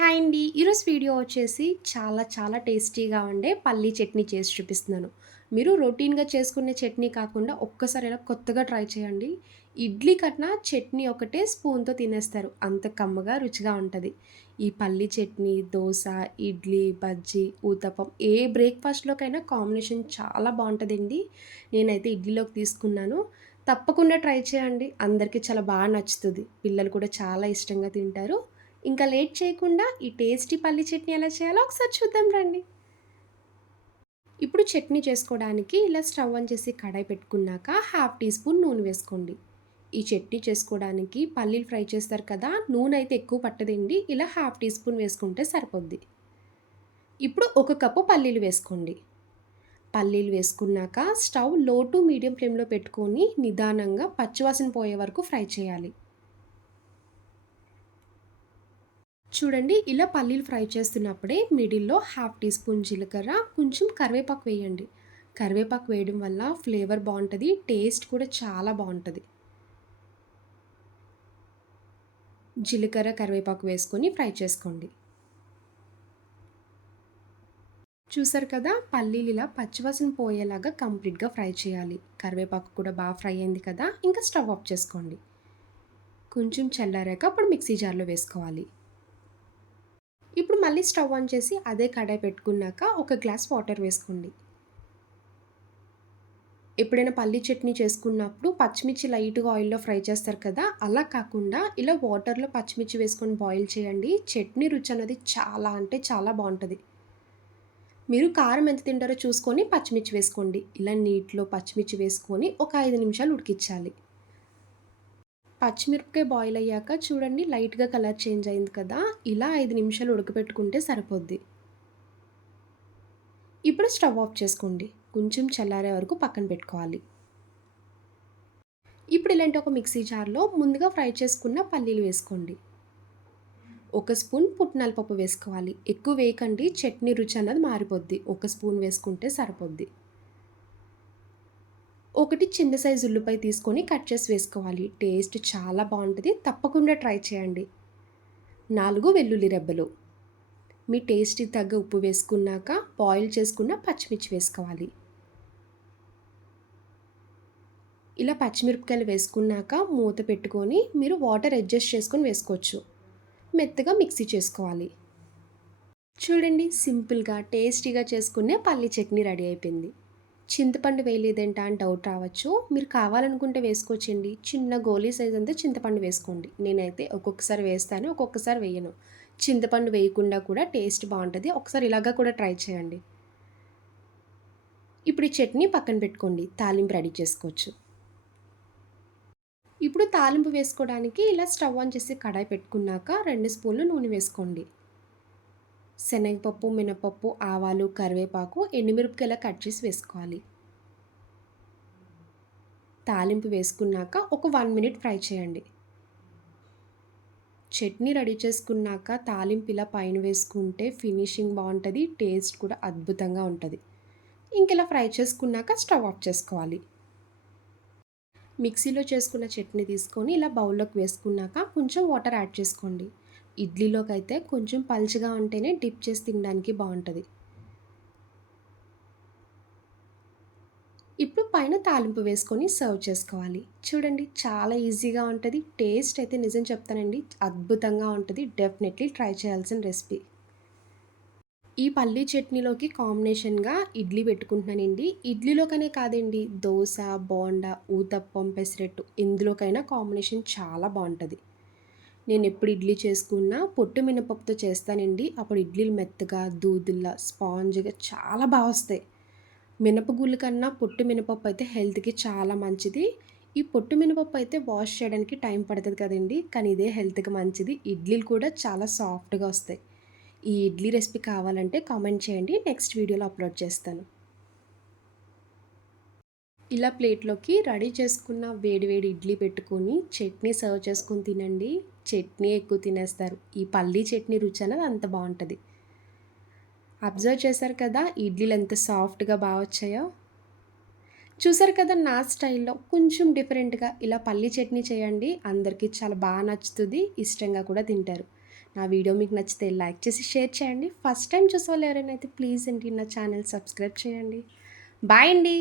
Hi అండి. ఈరోజు video వచ్చేసి చాలా చాలా టేస్టీగా ఉండే పల్లీ చట్నీ చేసి చూపిస్తున్నాను. మీరు రొటీన్గా చేసుకునే చట్నీ కాకుండా ఒక్కసారి ఇలా కొత్తగా ట్రై చేయండి. ఇడ్లీ కన్నా చట్నీ ఒకటే స్పూన్తో తినేస్తారు. అంత కమ్మగా రుచిగా ఉంటుంది. ఈ పల్లీ చట్నీ దోశ ఇడ్లీ బజ్జీ ఊతప్పం ఏ బ్రేక్ఫాస్ట్లోకైనా కాంబినేషన్ చాలా బాగుంటుందండి. నేనైతే ఇడ్లీలోకి తీసుకున్నాను. తప్పకుండా ట్రై చేయండి. అందరికీ చాలా బాగా నచ్చుతుంది. పిల్లలు కూడా చాలా ఇష్టంగా తింటారు. ఇంకా లేట్ చేయకుండా ఈ టేస్టీ పల్లి చట్నీ ఎలా చేయాలో ఒకసారి చూద్దాం రండి. ఇప్పుడు చట్నీ చేసుకోవడానికి ఇలా స్టవ్ ఆన్ చేసి కడాయి పెట్టుకున్నాక హాఫ్ టీ స్పూన్ నూనె వేసుకోండి. ఈ చట్నీ చేసుకోవడానికి పల్లీలు ఫ్రై చేస్తారు కదా నూనె అయితే ఎక్కువ పట్టదండి ఇలా హాఫ్ టీ స్పూన్ వేసుకుంటే సరిపోద్ది. ఇప్పుడు ఒక కప్పు పల్లీలు వేసుకోండి. పల్లీలు వేసుకున్నాక స్టవ్లో టు మీడియం ఫ్లేమ్లో పెట్టుకొని నిదానంగా పచ్చివాసన పోయే వరకు ఫ్రై చేయాలి. చూడండి ఇలా పల్లీలు ఫ్రై చేస్తున్నప్పుడే మిడిల్లో హాఫ్ టీ స్పూన్ జీలకర్ర కొంచెం కరివేపాకు వేయండి. కరివేపాకు వేయడం వల్ల ఫ్లేవర్ బాగుంటుంది టేస్ట్ కూడా చాలా బాగుంటుంది. జీలకర్ర కరివేపాకు వేసుకొని ఫ్రై చేసుకోండి. చూసారు కదా పల్లీలు ఇలా పచ్చివాసన పోయేలాగా కంప్లీట్గా ఫ్రై చేయాలి. కరివేపాకు కూడా బాగా ఫ్రై అయింది కదా ఇంకా స్టవ్ ఆఫ్ చేసుకోండి. కొంచెం చల్లారాక అప్పుడు మిక్సీ జార్లో వేసుకోవాలి. మళ్ళీ స్టవ్ ఆన్ చేసి అదే కడాయి పెట్టుకున్నాక ఒక గ్లాస్ వాటర్ వేసుకోండి. ఎప్పుడైనా పల్లీ చట్నీ చేసుకున్నప్పుడు పచ్చిమిర్చి లైట్గా ఆయిల్లో ఫ్రై చేస్తారు కదా అలా కాకుండా ఇలా వాటర్లో పచ్చిమిర్చి వేసుకొని బాయిల్ చేయండి. చట్నీ రుచి అనేది చాలా అంటే చాలా బాగుంటుంది. మీరు కారం ఎంత తింటారో చూసుకొని పచ్చిమిర్చి వేసుకోండి. ఇలా నీటిలో పచ్చిమిర్చి వేసుకొని ఒక ఐదు నిమిషాలు ఉడికించాలి. పచ్చిమిరపకాయ బాయిల్ అయ్యాక చూడండి లైట్గా కలర్ చేంజ్ అయింది కదా? ఇలా ఐదు నిమిషాలు ఉడకబెట్టుకుంటే సరిపోద్ది. ఇప్పుడు స్టవ్ ఆఫ్ చేసుకోండి. కొంచెం చల్లారే వరకు పక్కన పెట్టుకోవాలి. ఇప్పుడు ఇలాంటి ఒక మిక్సీ జార్లో ముందుగా ఫ్రై చేసుకున్న పల్లీలు వేసుకోండి. ఒక స్పూన్ పుట్నాల పప్పు వేసుకోవాలి. ఎక్కువ వేయకండి చట్నీ రుచి అన్నది మారిపోద్ది. ఒక స్పూన్ వేసుకుంటే సరిపోద్ది. ఒకటి చిన్న సైజు ఉల్లిపాయ తీసుకొని కట్ చేసి వేసుకోవాలి. టేస్ట్ చాలా బాగుంటుంది. తప్పకుండా ట్రై చేయండి. నాలుగు వెల్లుల్లి రెబ్బలు. మీ టేస్ట్కి తగ్గ ఉప్పు వేసుకున్నాక బాయిల్ చేసుకున్న పచ్చిమిర్చి వేసుకోవాలి. ఇలా పచ్చిమిరపకాయలు వేసుకున్నాక మూత పెట్టుకొని మీరు వాటర్ అడ్జస్ట్ చేసుకొని వేసుకోవచ్చు. మెత్తగా మిక్సీ చేసుకోవాలి. చూడండి సింపుల్గా టేస్టీగా చేసుకునే పల్లి చట్నీ రెడీ అయిపోయింది. చింతపండు వేయలేదేంటా అని డౌట్ రావచ్చు. మీరు కావాలనుకుంటే వేసుకోవచ్చండి. చిన్న గోలీ సైజ్ అంతా చింతపండు వేసుకోండి. నేనైతే ఒక్కొక్కసారి వేస్తాను ఒక్కొక్కసారి వేయను. చింతపండు వేయకుండా కూడా టేస్ట్ బాగుంటుంది. ఒకసారి ఇలాగా కూడా ట్రై చేయండి. ఇప్పుడు ఈ చట్నీ పక్కన పెట్టుకోండి. తాలింపు రెడీ చేసుకోవచ్చు. ఇప్పుడు తాలింపు వేసుకోవడానికి ఇలా స్టవ్ ఆన్ చేసి కడాయి పెట్టుకున్నాక రెండు స్పూన్లు నూనె వేసుకోండి. శనగపప్పు మినపప్పు ఆవాలు కరివేపాకు ఎండుమిరపకాయల కట్ చేసి వేసుకోవాలి. తాలింపు వేసుకున్నాక ఒక వన్ మినిట్ ఫ్రై చేయండి. చట్నీ రెడీ చేసుకున్నాక తాలింపు ఇలా పైన వేసుకుంటే ఫినిషింగ్ బాగుంటుంది టేస్ట్ కూడా అద్భుతంగా ఉంటుంది. ఇంకెలా ఫ్రై చేసుకున్నాక స్టవ్ ఆఫ్ చేసుకోవాలి. మిక్సీలో చేసుకున్న చట్నీ తీసుకొని ఇలా బౌల్లోకి వేసుకున్నాక కొంచెం వాటర్ యాడ్ చేసుకోండి. ఇడ్లీలోకి అయితే కొంచెం పల్చగా ఉంటేనే డిప్ చేసి తినడానికి బాగుంటుంది. ఇప్పుడు పైన తాలింపు వేసుకొని సర్వ్ చేసుకోవాలి. చూడండి చాలా ఈజీగా ఉంటుంది. టేస్ట్ అయితే నిజం చెప్తానండి. అద్భుతంగా ఉంటుంది. డెఫినెట్లీ ట్రై చేయాల్సిన రెసిపీ. ఈ పల్లీ చట్నీలోకి కాంబినేషన్గా ఇడ్లీ పెట్టుకుంటున్నానండి. ఇడ్లీలోకనే కాదండి దోశ బోండా ఊతప్పం పెసరెట్టు ఇందులోకైనా కాంబినేషన్ చాలా బాగుంటుంది. నేను ఎప్పుడు ఇడ్లీ చేసుకున్నా పొట్టు మినపప్పుతో చేస్తానండి. అప్పుడు ఇడ్లీలు మెత్తగా దూదుల్లా స్పాంజ్గా చాలా బాగా వస్తాయి. మినపగుళ్ళు కన్నా పొట్టు మినపప్పు అయితే హెల్త్కి చాలా మంచిది. ఈ పొట్టు మినపప్పు అయితే వాష్ చేయడానికి టైం పడుతుంది కదండి. కానీ ఇదే హెల్త్కి మంచిది. ఇడ్లీలు కూడా చాలా సాఫ్ట్గా వస్తాయి. ఈ ఇడ్లీ రెసిపీ కావాలంటే కామెంట్ చేయండి. నెక్స్ట్ వీడియోలో అప్లోడ్ చేస్తాను. ఇలా ప్లేట్లోకి రెడీ చేసుకున్న వేడివేడి ఇడ్లీ పెట్టుకొని చట్నీ సర్వ్ చేసుకొని తినండి. చట్నీ ఎక్కువ తినేస్తారు. ఈ పల్లీ చట్నీ రుచి అనేది అంత బాగుంటుంది. అబ్జర్వ్ చేశారు కదా ఇడ్లీలు ఎంత సాఫ్ట్గా బాగా వచ్చాయో? చూసారు కదా నా స్టైల్లో కొంచెం డిఫరెంట్గా ఇలా పల్లీ చట్నీ చేయండి. అందరికీ చాలా బాగా నచ్చుతుంది. ఇష్టంగా కూడా తింటారు. నా వీడియో మీకు నచ్చితే లైక్ చేసి షేర్ చేయండి. ఫస్ట్ టైం చూసే వాళ్ళు ఎవరైనా అయితే ప్లీజ్ అండి నా ఛానల్ సబ్స్క్రైబ్ చేయండి. బాయ్ అండి.